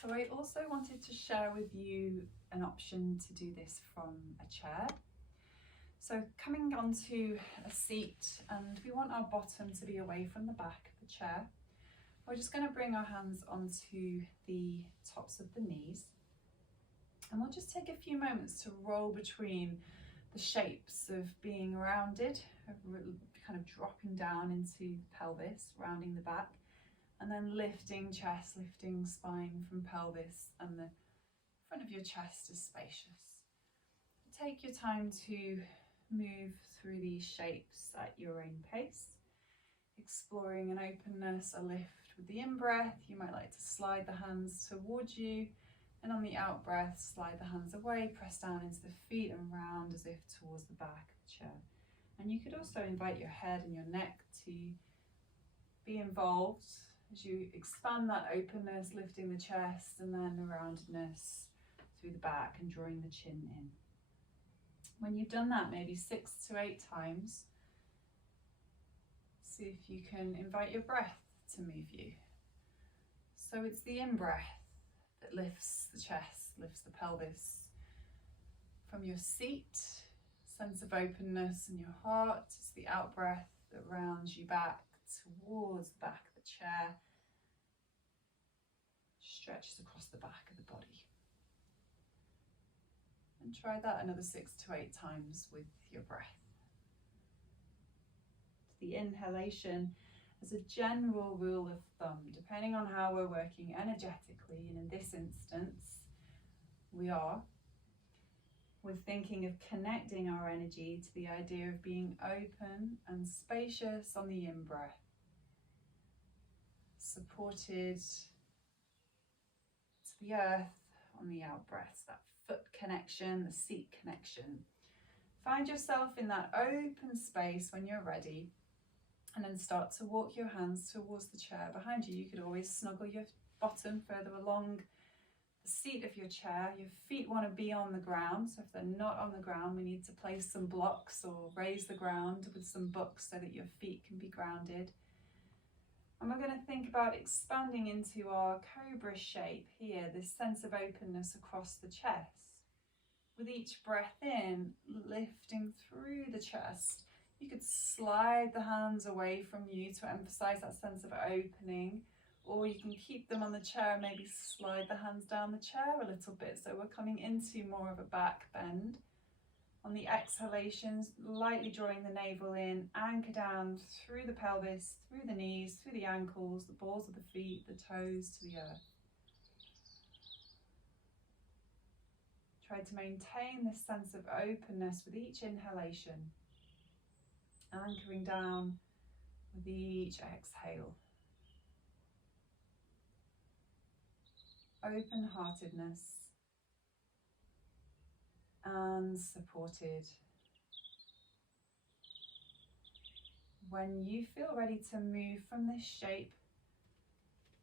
So I also wanted to share with you an option to do this from a chair. So coming onto a seat, and we want our bottom to be away from the back of the chair. We're just going to bring our hands onto the tops of the knees, and we'll just take a few moments to roll between the shapes of being rounded, kind of dropping down into the pelvis, rounding the back, and then lifting chest, lifting spine from pelvis, and the front of your chest is spacious. Take your time to move through these shapes at your own pace, exploring an openness, a lift with the in-breath. You might like to slide the hands towards you, and on the out-breath, slide the hands away, press down into the feet and round as if towards the back of the chair. And you could also invite your head and your neck to be involved as you expand that openness, lifting the chest and then the roundedness through the back and drawing the chin in. When you've done that maybe 6 to 8 times, see if you can invite your breath to move you. So it's the in-breath that lifts the chest, lifts the pelvis. From your seat, sense of openness in your heart. It's the out-breath that rounds you back towards the back of the chair, stretches across the back of the body. And try that another 6 to 8 times with your breath. The inhalation, as a general rule of thumb, depending on how we're working energetically, and in this instance, we're thinking of connecting our energy to the idea of being open and spacious on the in-breath, supported to the earth on the out-breath, that foot connection, the seat connection. Find yourself in that open space when you're ready, and then start to walk your hands towards the chair behind you. You could always snuggle your bottom further along the seat of your chair. Your feet want to be on the ground, so if they're not on the ground, we need to place some blocks or raise the ground with some books so that your feet can be grounded. And we're going to think about expanding into our cobra shape here, this sense of openness across the chest. With each breath in, lifting through the chest. You could slide the hands away from you to emphasize that sense of opening, or you can keep them on the chair and maybe slide the hands down the chair a little bit, so we're coming into more of a back bend. On the exhalations, lightly drawing the navel in, anchor down through the pelvis, through the knees, through the ankles, the balls of the feet, the toes to the earth. Try to maintain this sense of openness with each inhalation, anchoring down with each exhale. Open-heartedness and supported. When you feel ready to move from this shape,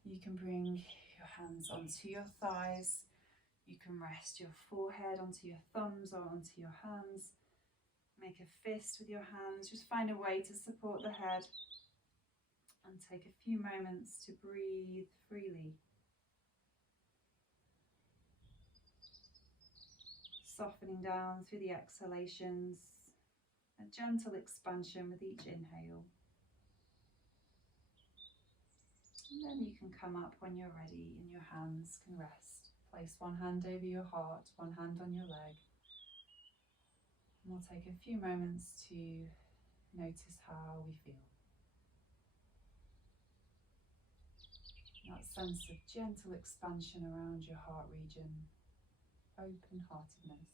you can bring your hands onto your thighs. You can rest your forehead onto your thumbs or onto your hands. Make a fist with your hands. Just find a way to support the head and take a few moments to breathe freely. Softening down through the exhalations, a gentle expansion with each inhale. And then you can come up when you're ready and your hands can rest. Place one hand over your heart, one hand on your leg. And we'll take a few moments to notice how we feel. That sense of gentle expansion around your heart region, open-heartedness,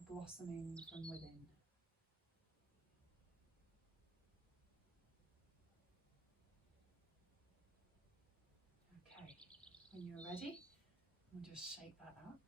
a blossoming from within. Okay, when you're ready, we'll just shake that up.